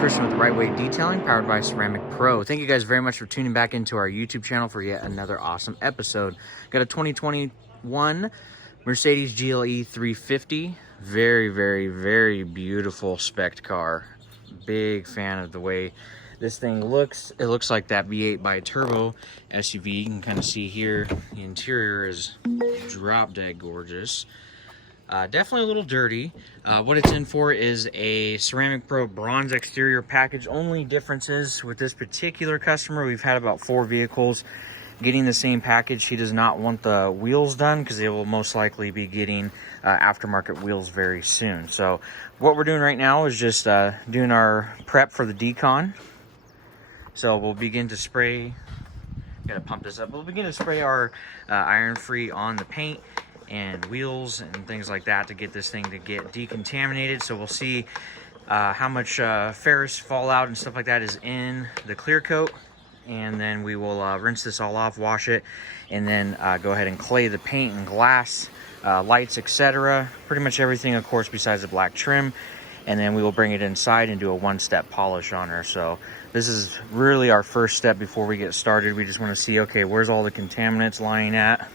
Christian with Rite-Way Detailing, powered by Ceramic Pro. Thank you guys very much for tuning back into our YouTube channel for yet another awesome episode. Got a 2021 Mercedes GLE350. Very beautiful spec car. Big fan of the way this thing looks. It looks like that V8 bi-turbo SUV. You can kind of see here, the interior is drop dead gorgeous. Definitely a little dirty. What it's in for is a Ceramic Pro bronze exterior package. Only differences with this particular customer, we've had about 4 vehicles getting the same package. He does not want the wheels done because they will most likely be getting aftermarket wheels very soon. So what we're doing right now is just doing our prep for the decon. So we'll begin to spray, gotta pump this up. We'll begin to spray our iron free on the paint and wheels and things like that to get this thing to get decontaminated. So we'll see how much ferrous fallout and stuff like that is in the clear coat, and then we will rinse this all off, wash it, and then go ahead and clay the paint and glass, lights, etc. Pretty much everything, of course, besides the black trim. And then we will bring it inside and do a one-step polish on her. So this is really our first step before we get started. We just want to see, okay, where's all the contaminants lying at,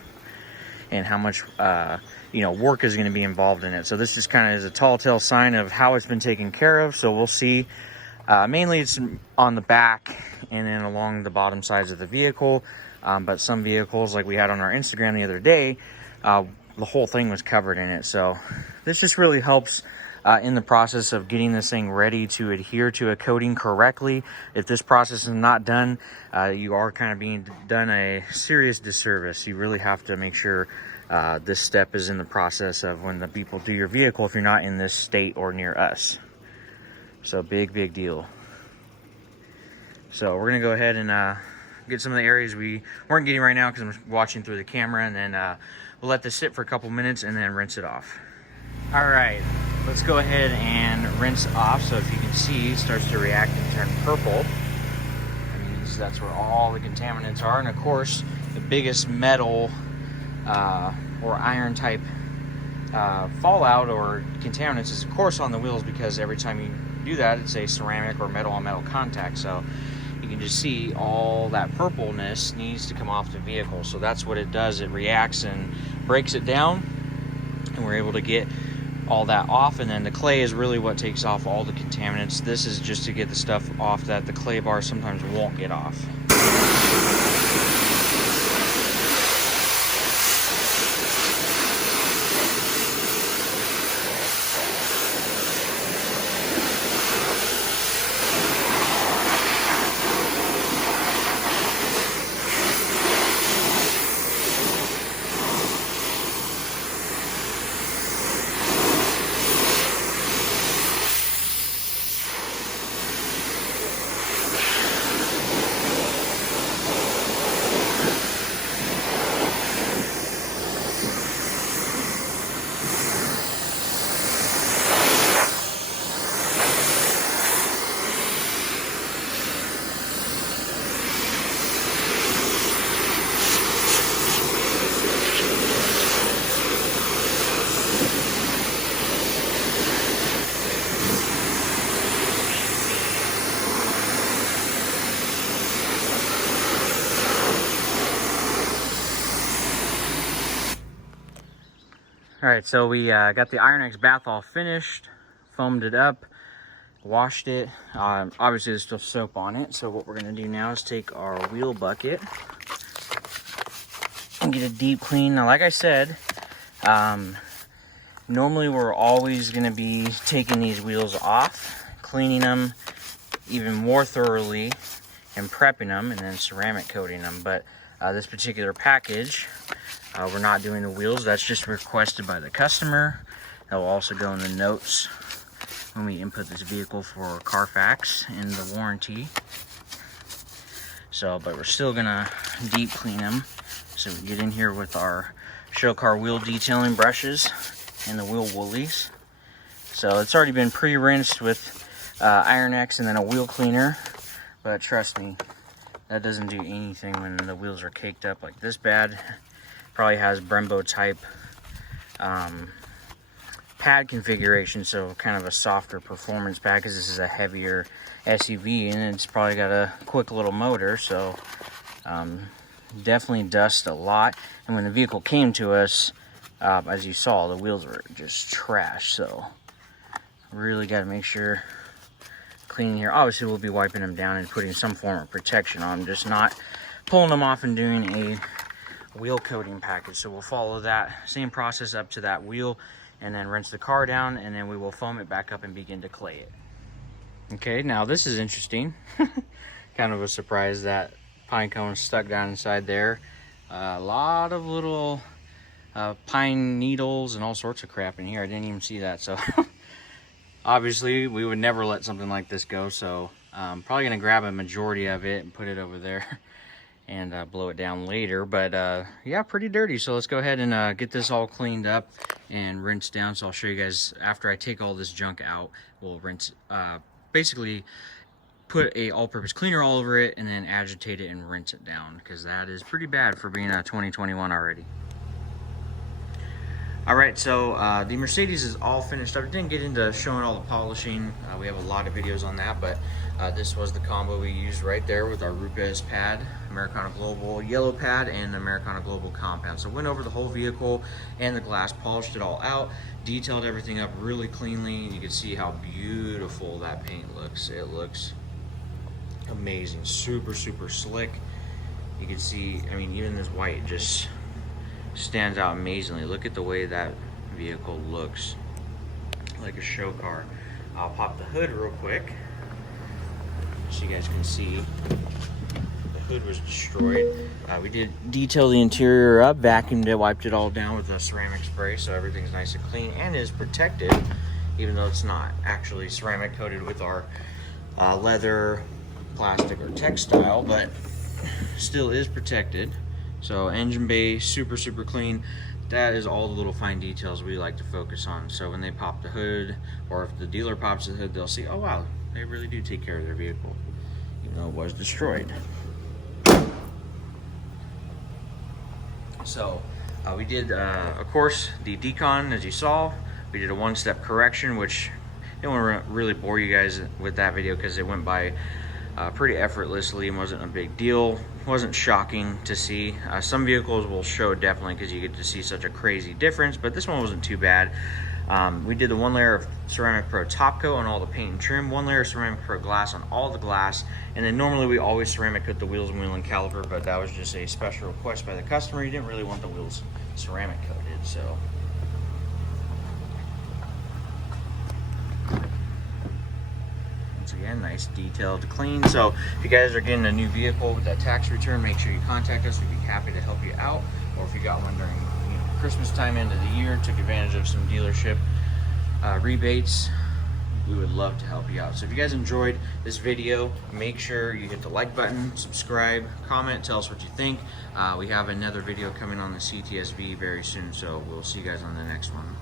and how much work is going to be involved in it. So this just kind of is a tall tale sign of how it's been taken care of. So we'll see. Mainly it's on the back and then along the bottom sides of the vehicle, but some vehicles, like we had on our Instagram the other day, the whole thing was covered in it. So this just really helps in the process of getting this thing ready to adhere to a coating correctly. If this process is not done, you are kind of being done a serious disservice. You really have to make sure this step is in the process of when the people do your vehicle if you're not in this state or near us. So big deal. So we're gonna go ahead and get some of the areas we weren't getting right now because I'm watching through the camera, and then we'll let this sit for a couple minutes and then rinse it off. All right, let's go ahead and rinse off. So if you can see, it starts to react and turn purple. That means that's where all the contaminants are. And of course, the biggest metal or iron type fallout or contaminants is of course on the wheels, because every time you do that, it's a ceramic or metal on metal contact. So you can just see all that purpleness needs to come off the vehicle. So that's what it does. It reacts and breaks it down, and we're able to get all that off. And then the clay is really what takes off all the contaminants. This is just to get the stuff off that the clay bar sometimes won't get off. All right, so we got the IronX bath all finished, foamed it up, washed it. Obviously there's still soap on it. So what we're gonna do now is take our wheel bucket and get a deep clean. Now, like I said, normally we're always gonna be taking these wheels off, cleaning them even more thoroughly and prepping them, and then ceramic coating them. But this particular package, we're not doing the wheels. That's just requested by the customer. That will also go in the notes when we input this vehicle for Carfax and the warranty. So, but we're still gonna deep clean them. So we get in here with our show car wheel detailing brushes and the wheel woolies. So it's already been pre-rinsed with IronX and then a wheel cleaner. But trust me, that doesn't do anything when the wheels are caked up like this bad. Probably has Brembo type pad configuration, so kind of a softer performance pad because this is a heavier SUV and it's probably got a quick little motor, so definitely dust a lot. And when the vehicle came to us, as you saw, the wheels were just trash, so really got to make sure cleaning here. Obviously we'll be wiping them down and putting some form of protection on them, just not pulling them off and doing a wheel coating package. So we'll follow that same process up to that wheel and then rinse the car down, and then we will foam it back up and begin to clay it. Okay, now this is interesting. Kind of a surprise that pine cone stuck down inside there. A lot of little pine needles and all sorts of crap in here. I didn't even see that. So obviously we would never let something like this go, so I'm probably gonna grab a majority of it and put it over there and blow it down later. But yeah, pretty dirty. So let's go ahead and get this all cleaned up and rinse down. So I'll show you guys after I take all this junk out. We'll rinse, basically put a all-purpose cleaner all over it and then agitate it and rinse it down, because that is pretty bad for being a 2021 already. All right, so the Mercedes is all finished up. I didn't get into showing all the polishing. We have a lot of videos on that, but this was the combo we used right there with our Rupes pad, Americana Global yellow pad, and Americana Global compound. So went over the whole vehicle and the glass, polished it all out, detailed everything up really cleanly. You can see how beautiful that paint looks. It looks amazing, super, super slick. You can see, I mean, even this white just stands out amazingly. Look at the way that vehicle looks, like a show car. I'll pop the hood real quick so you guys can see. The hood was destroyed. We did detail the interior up, vacuumed it, wiped it all down with a ceramic spray, so everything's nice and clean and is protected, even though it's not actually ceramic coated with our leather, plastic, or textile, but still is protected. So engine bay, super, super clean. That is all the little fine details we like to focus on. So when they pop the hood, or if the dealer pops the hood, they'll see, oh wow, they really do take care of their vehicle, even though it was destroyed. So we did, of course, the decon, as you saw. We did a one-step correction, which I don't want to really bore you guys with that video because it went by pretty effortlessly and wasn't a big deal. Wasn't shocking to see. Some vehicles will show definitely because you get to see such a crazy difference, but this one wasn't too bad. We did the 1 layer of Ceramic Pro top coat on all the paint and trim, 1 layer of Ceramic Pro glass on all the glass, and then normally we always ceramic coat the wheels and wheel and caliper, but that was just a special request by the customer. He didn't really want the wheels ceramic coated, so. Once again, nice detailed clean. So if you guys are getting a new vehicle with that tax return, make sure you contact us. We'd be happy to help you out. Or if you got one during Christmas time, end of the year, took advantage of some dealership rebates, we would love to help you out. So if you guys enjoyed this video, make sure you hit the like button, subscribe, comment, tell us what you think. We have another video coming on the CTSV very soon, so we'll see you guys on the next one.